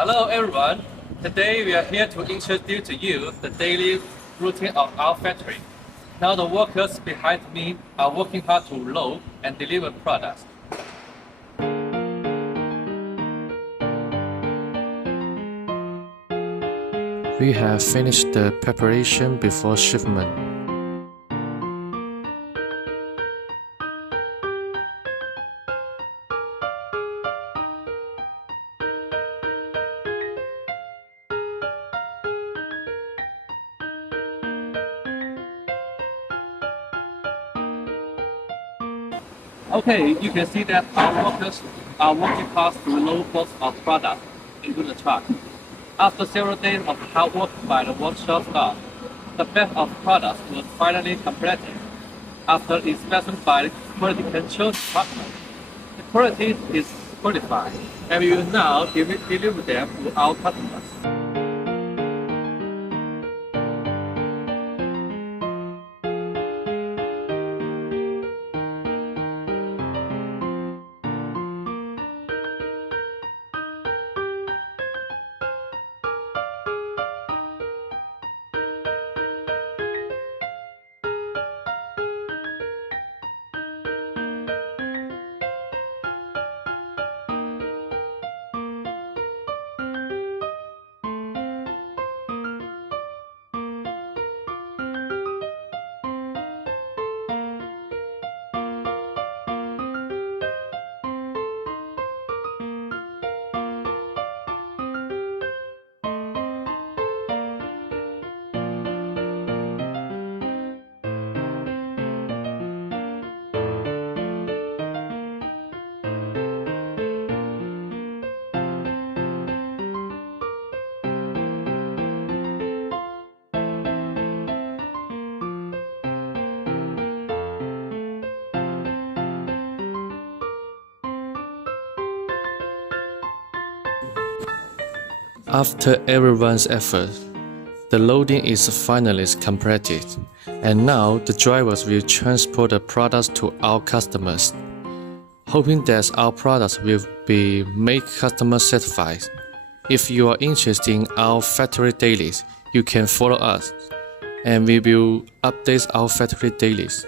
Hello everyone, today we are here to introduce to you the daily routine of our factory. Now the workers behind me are working hard to load and deliver products. We have finished the preparation before shipment. Okay, you can see that our workers are working hard to load box of products into the truck. After several days of hard work by the workshop staff, the batch of products was finally completed. After inspection by the quality control department, the quality is qualified, and we will now deliver them to our customers. After everyone's effort, the loading is finally completed, and now the drivers will transport the products to our customers, hoping that our products will be make customers satisfied. If you are interested in our factory dailies, you can follow us, and we will update our factory dailies.